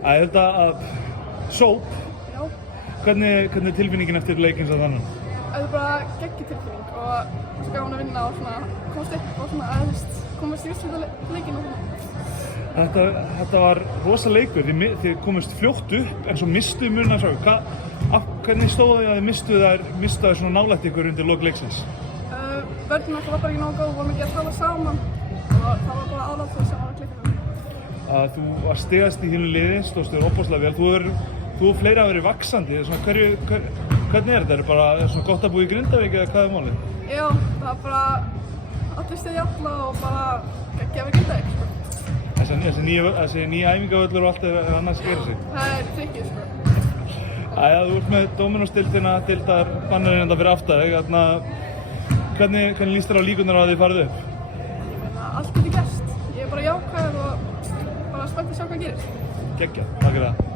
Þetta að sóp, Já, hvernig er tilfinningin eftir leikinn sem þannig? það er bara geggjutilfinning og svo gaman að vinna og svona komast upp og svona að komast í úrslitaleikinn og svona. Þetta var rosa leikur, þið komist fljótt upp en svo mistuðu munna svo. Hvernig stóð þið að þið mistuðu svona nálægt ykkur undir lok leiksins? Vörðin okkar var bara ekki nógu góð, vorum ekki að tala saman og það var bara aðláttið sem var að klikka. Þú var stigast í þínu liði, stóðst þér opaslega vel. Þú og fleiri hafa verið vaxandi. Hvernig er þetta? Er bara svona gott að búa í Grindavík eða hvað er málið? Já, það er bara allir stiði alla og bara geggja við Grindavík, sko. Þessi nýja æfingavöllur og allt er annars gerir sig. Það er trikkið, sko. Þú ert með Dominos-deildina, deildarbannerinn fyrir aftan þig. Hvernig líst þér á líkurnar á að þið farið upp? Ég meina, allt getur gerst. Ég er bara jákvæður og bara spennt að sjá hvað gerist. Geggjað, takk fyrir það.